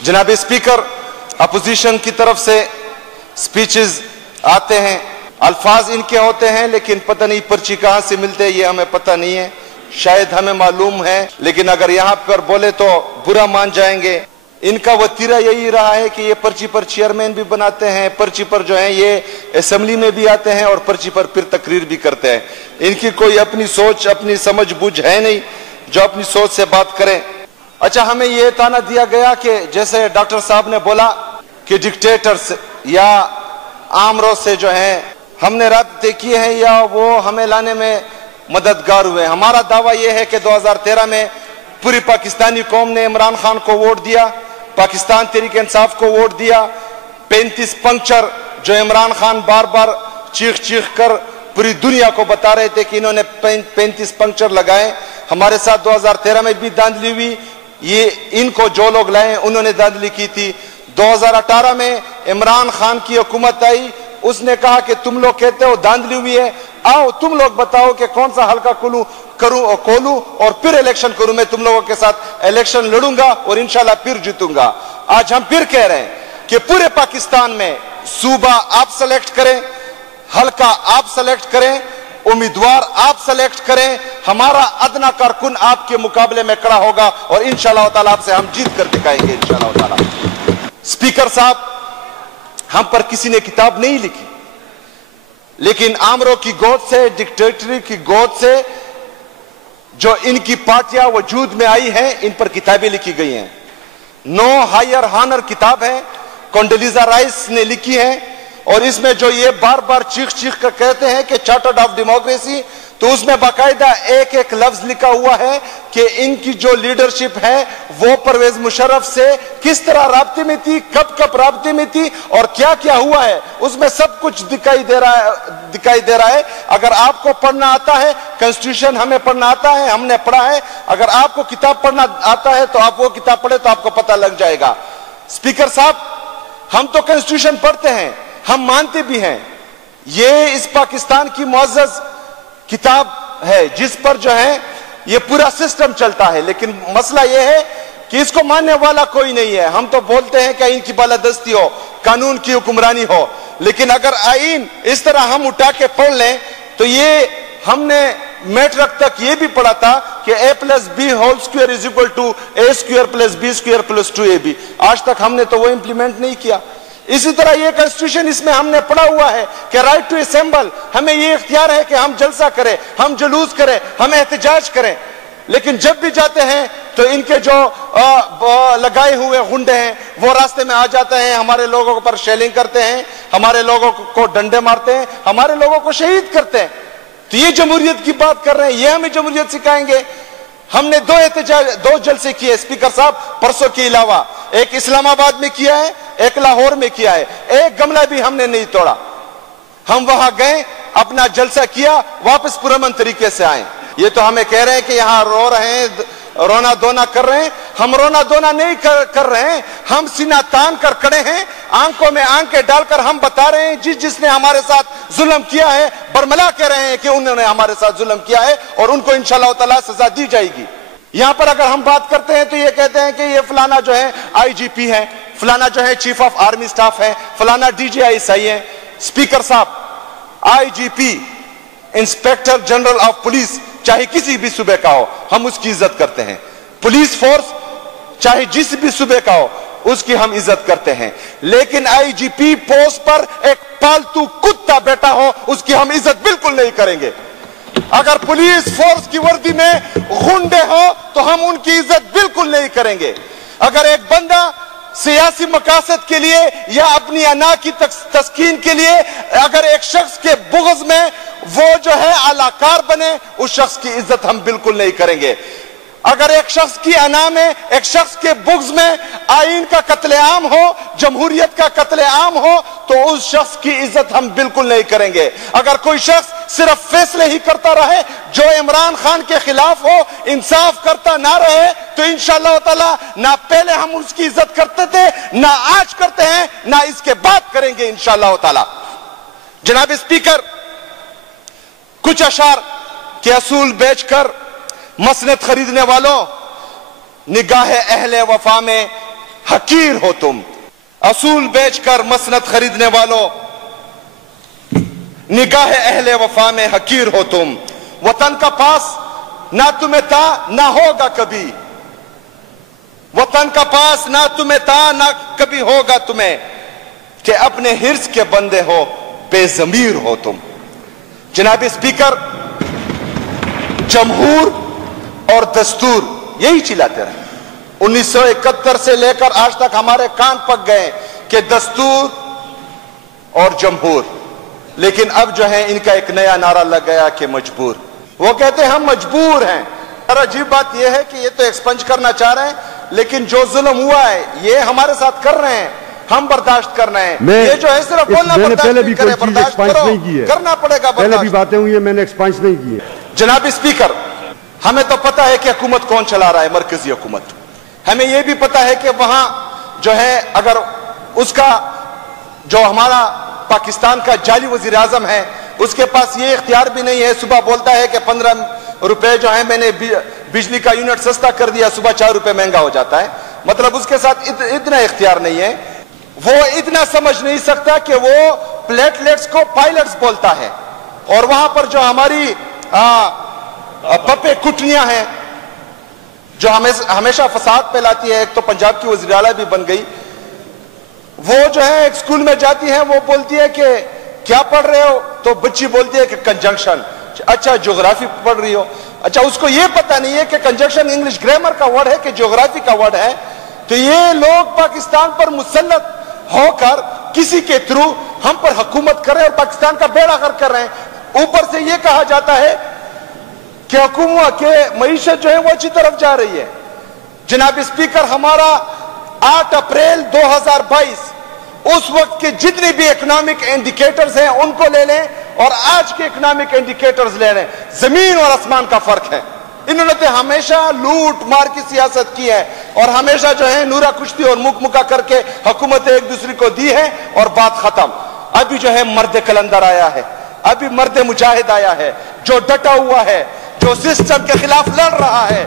जनाब speaker, opposition की तरफ से स्पीचेस आते हैं, अल्फाज इनके होते हैं, लेकिन पता नहीं पर्ची कहां से मिलते हैं ये हमें पता नहीं है। शायद हमें मालूम है, लेकिन अगर यहाँ पर बोले तो बुरा मान जाएंगे। इनका वतीरा यही रहा है कि ये पर्ची पर चेयरमैन भी बनाते हैं, पर्ची पर जो है ये असेंबली में भी आते हैं और पर्ची पर फिर तकरीर भी करते हैं। इनकी कोई अपनी सोच, अपनी समझ बूझ है नहीं जो अपनी सोच से बात करें। अच्छा, हमें ये ताना दिया गया कि जैसे डॉक्टर साहब ने बोला कि डिक्टेटर्स या आमरों से जो है हमने राब्ते किए हैं या वो हमें लाने में मददगार हुए। हमारा दावा यह है कि 2013 में पूरी पाकिस्तानी कौम ने इमरान खान को वोट दिया, पाकिस्तान तहरीक इंसाफ को वोट दिया। 35 पंक्चर जो इमरान खान बार बार चीख चीख कर पूरी दुनिया को बता रहे थे कि इन्होंने 35 पंक्चर लगाए। हमारे साथ 2013 में भी धांधली हुई, ये इनको जो लोग लाए उन्होंने धांधली की थी। 2018 में इमरान खान की हुकूमत आई, उसने कहा कि तुम लोग कहते हो धांधली हुई है, आओ तुम लोग बताओ कि कौन सा हल्का करूं और खोलूं और फिर इलेक्शन करूं। मैं तुम लोगों के साथ इलेक्शन लड़ूंगा और इंशाल्लाह फिर जीतूंगा। आज हम फिर कह रहे हैं कि पूरे पाकिस्तान में सूबा आप सेलेक्ट करें, हल्का आप सेलेक्ट करें, उम्मीदवार आप सेलेक्ट करें। हमारा अदना कारकुन आपके मुकाबले में खड़ा होगा और इंशाल्लाह ताला आपसे हम जीत कर दिखाएंगे इंशाल्लाह ताला। स्पीकर साहब, हम पर किसी ने किताब नहीं लिखी, लेकिन आमरों की गोद से, डिक्टेटरी की गोद से जो इनकी पार्टियां वजूद में आई हैं, इन पर किताबें लिखी गई हैं। नो हायर हानर किताब है, कोंडोलीजा राइस ने लिखी है, और इसमें जो ये बार बार चीख चीख कर कहते हैं कि चार्टर्ड ऑफ डेमोक्रेसी, तो उसमें बाकायदा एक एक लफ्ज लिखा हुआ है कि इनकी जो लीडरशिप है वो परवेज मुशर्रफ से किस तरह राब्ते में थी, कब कब राब्ते में थी और क्या क्या हुआ है, उसमें सब कुछ दिखाई दे रहा है। अगर आपको पढ़ना आता है, कॉन्स्टिट्यूशन हमें पढ़ना आता है, हमने पढ़ा है। अगर आपको किताब पढ़ना आता है तो आप वो किताब पढ़े तो आपको पता लग जाएगा। स्पीकर साहब, हम तो कॉन्स्टिट्यूशन पढ़ते हैं, हम मानते भी हैं, ये इस पाकिस्तान की मुअज़्ज़ज़ किताब है जिस पर जो है ये पूरा सिस्टम चलता है, लेकिन मसला ये है कि इसको मानने वाला कोई नहीं है। हम तो बोलते हैं कि आइन की बालादस्ती हो, कानून की हुक्मरानी हो, लेकिन अगर आइन इस तरह हम उठा के पढ़ लें तो ये हमने मैट्रिक तक ये भी पढ़ा था कि a+b² is equal to a² + b² + 2ab। आज तक हमने तो वो इंप्लीमेंट नहीं किया। इसी तरह ये कॉन्स्टिट्यूशन, इसमें हमने पढ़ा हुआ है कि राइट टू असेंबल, हमें ये इख्तियार है कि हम जलसा करें, हम जुलूस करें, हम एहतजाज करें। लेकिन जब भी जाते हैं तो इनके जो लगाए हुए गुंडे हैं वो रास्ते में आ जाते हैं, हमारे लोगों पर शेलिंग करते हैं, हमारे लोगों को डंडे मारते हैं, हमारे लोगों को शहीद करते हैं। तो ये जमहूरियत की बात कर रहे हैं, ये हमें जमहूरियत सिखाएंगे। हमने 2 जलसे किए स्पीकर साहब, परसों के अलावा एक इस्लामाबाद में किया है, एक लाहौर में किया है, एक गमला भी हमने नहीं तोड़ा। हम वहां गए, अपना जलसा किया, वापस पुरअमन तरीके से आए। ये तो हमें कह रहे हैं कि यहां रो रहे हैं, रोना धोना कर रहे हैं। हम रोना धोना नहीं कर रहे हैं, हम सीना तान कर खड़े हैं, आंखों में आंखें डालकर हम बता रहे हैं जिसने हमारे साथ जुल्म किया है, बरमला कह रहे हैं कि उन्होंने हमारे साथ जुल्म किया है और उनको इंशाअल्लाह ताला सजा दी जाएगी। यहां पर अगर हम बात करते हैं तो ये कहते हैं कि ये फलाना जो है IGP है, फलाना जो है चीफ ऑफ आर्मी स्टाफ है, फलाना DGI है। स्पीकर साहब, IGP inspector general of police चाहे किसी भी सूबे का हो, हम उसकी इज्जत करते हैं। पुलिस फोर्स चाहे जिस भी सूबे का हो, उसकी हम इज्जत करते हैं। लेकिन IGP पोस्ट पर एक पालतू कुत्ता बैठा हो, उसकी हम इज्जत बिल्कुल नहीं करेंगे। अगर पुलिस फोर्स की वर्दी में गुंडे हो तो हम उनकी इज्जत बिल्कुल नहीं करेंगे। अगर एक बंदा सियासी मकासद के लिए या अपनी अना की तस्कीन के लिए अगर एक शख्स के बुग़्ज़ में वो जो है अलाकार बने, उस शख्स की इज्जत हम बिल्कुल नहीं करेंगे। अगर एक शख्स की अना में, एक शख्स के बुग़्ज़ में आईन का कत्लेआम हो, जमहूरियत का कत्लेआम हो, तो उस शख्स की इज्जत हम बिल्कुल नहीं करेंगे। अगर कोई शख्स सिर्फ फैसले ही करता रहे जो इमरान खान के खिलाफ हो, इंसाफ करता ना रहे, तो इंशाअल्लाह ताला ना पहले हम उसकी इज्जत करते थे, ना आज करते हैं, ना इसके बाद करेंगे इंशाअल्लाह ताला। जनाब स्पीकर, कुछ अशार के असूल बेचकर मसनद खरीदने वालों, निगाह अहले वफा में حقیر ہو تم، اصول بیچ کر مسند خریدنے والوں، نگاہ اہل وفا میں حقیر ہو تم۔ وطن کا پاس نہ تمہیں تھا نہ ہوگا کبھی، وطن کا پاس نہ تمہیں تھا نہ کبھی ہوگا تمہیں، کہ اپنے حرص کے بندے ہو، بے ضمیر ہو تم۔ جناب اسپیکر، جمہور اور دستور یہی چلاتے رہے۔ 1971 سے لے کر آج تک ہمارے کان پک گئے کہ دستور اور جمہور، لیکن اب جو ہے ان کا ایک نیا نعرہ لگ گیا کہ مجبور۔ وہ کہتے ہیں ہم مجبور ہیں۔ اور عجیب بات یہ ہے کہ یہ تو ایکسپنج کرنا چاہ رہے ہیں، لیکن جو ظلم ہوا ہے یہ ہمارے ساتھ کر رہے ہیں، ہم برداشت کرنا ہے۔ یہ جو ہے صرف بولنا برداشت نہیں کرے، برداشت کرو، کرنا پڑے گا برداشت۔ پہلے بھی باتیں ہوئی ہیں، میں نے ایکسپانس نہیں کی ہے۔ جناب اسپیکر، ہمیں تو پتہ ہے کہ حکومت کون چلا رہا ہے، مرکزی حکومت۔ ہمیں یہ بھی پتہ ہے کہ وہاں جو ہے اگر اس کا جو ہمارا پاکستان کا جعلی وزیر اعظم ہے، اس کے پاس یہ اختیار بھی نہیں ہے، صبح بولتا ہے کہ 15 روپے جو ہے میں نے بجلی کا یونٹ سستا کر دیا، صبح 4 روپے مہنگا ہو جاتا ہے۔ مطلب اس کے ساتھ اتنا اختیار نہیں ہے، وہ اتنا سمجھ نہیں سکتا کہ وہ پلیٹلیٹس کو پائلٹس بولتا ہے، اور وہاں پر جو ہماری پپے کٹنیاں ہیں جو ہمیشہ فساد پھیلاتی ہے، ایک تو پنجاب کی وزیر اعلیٰ بھی بن گئی، وہ جو ہے ایک سکول میں جاتی ہے، وہ بولتی ہے کہ کیا پڑھ رہے ہو، تو بچی بولتی ہے کہ کنجنکشن۔ اچھا جغرافی پڑھ رہی ہو؟ اچھا اس کو یہ پتہ نہیں ہے کہ کنجنکشن انگلش گرامر کا ورڈ ہے کہ جغرافی کا ورڈ ہے۔ تو یہ لوگ پاکستان پر مسلط ہو کر کسی کے تھرو ہم پر حکومت کر رہے ہیں اور پاکستان کا بیڑا غرق کر رہے ہیں۔ اوپر سے یہ کہا جاتا ہے کہ حکومت کے معیشت جو ہے وہ اچھی طرف جا رہی ہے۔ جناب اسپیکر، ہمارا 8 اپریل 2022 اس وقت کے جتنے بھی اکنامک انڈیکیٹرز ہیں ان کو لے لیں اور آج کے اکنامک انڈیکیٹرز لے لیں، زمین اور آسمان کا فرق ہے۔ انہوں نے ہمیشہ لوٹ مار کی سیاست کی ہے اور ہمیشہ جو ہے نورا کشتی اور مکہ کر کے حکومت ایک دوسرے کو دی ہے اور بات ختم۔ ابھی جو ہے مرد کلندر آیا ہے، ابھی مرد مجاہد آیا ہے جو ڈٹا ہوا ہے، جو سسٹم کے خلاف لڑ رہا ہے،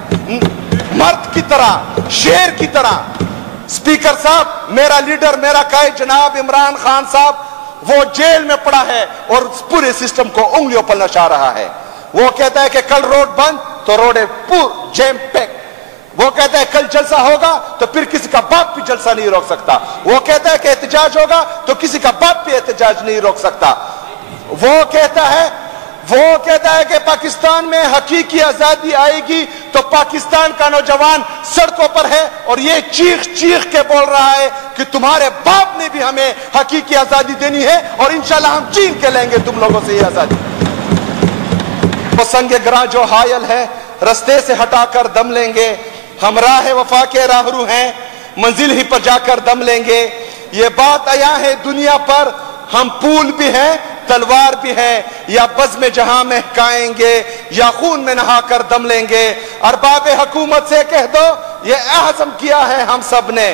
مرد کی طرح، شیر کی طرح۔ اسپیکر صاحب، میرا لیڈر، میرا قائد جناب عمران خان صاحب وہ جیل میں پڑا ہے اور پورے سسٹم کو انگلیوں پر نچا رہا ہے۔ وہ کہتا ہے کہ کل روڈ بند تو روڈ جیم پیک، وہ کہتا ہے کل جلسہ ہوگا تو پھر کسی کا باپ بھی جلسہ نہیں روک سکتا، وہ کہتا ہے کہ احتجاج ہوگا تو کسی کا باپ بھی احتجاج نہیں روک سکتا۔ وہ کہتا ہے کہ پاکستان میں حقیقی آزادی آئے گی تو پاکستان کا نوجوان سڑکوں پر ہے اور یہ چیخ چیخ کے بول رہا ہے کہ تمہارے باپ نے بھی ہمیں حقیقی آزادی دینی ہے اور انشاءاللہ ہم چھین کے لیں گے تم لوگوں سے یہ آزادی۔ وہ سنگ گراں جو حائل ہے رستے سے ہٹا کر دم لیں گے، ہم راہ وفا کے راہرو ہیں منزل ہی پر جا کر دم لیں گے۔ یہ بات عیاں ہے دنیا پر، ہم پھول بھی ہیں تلوار بھی ہے، یا بزم جہاں مہکائیں گے یا خون میں نہا کر دم لیں گے۔ ارباب حکومت سے کہہ دو یہ عزم کیا ہے ہم سب نے،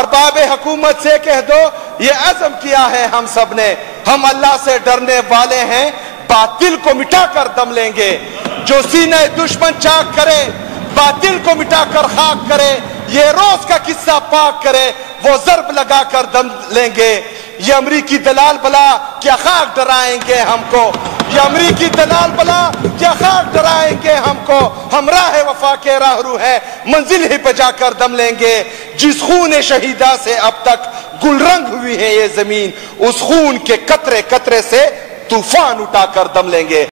ارباب حکومت سے کہہ دو یہ عزم کیا ہے ہم سب نے، ہم اللہ سے ڈرنے والے ہیں، باطل کو مٹا کر دم لیں گے۔ جو سینہ دشمن چاک کرے، باطل کو مٹا کر خاک کرے، یہ روز کا قصہ پاک کرے، وہ ضرب لگا کر دم لیں گے۔ یہ امریکی دلال بلا کیا خاک ڈرائیں گے ہم کو، یہ امریکی دلال بلا کیا خاک ڈرائیں گے ہم کو، ہم راہ وفا کے راہرو ہیں منزل ہی پہ جا کر دم لیں گے۔ جس خون شہیدہ سے اب تک گل رنگ ہوئی ہے یہ زمین، اس خون کے قطرے قطرے سے طوفان اٹھا کر دم لیں گے۔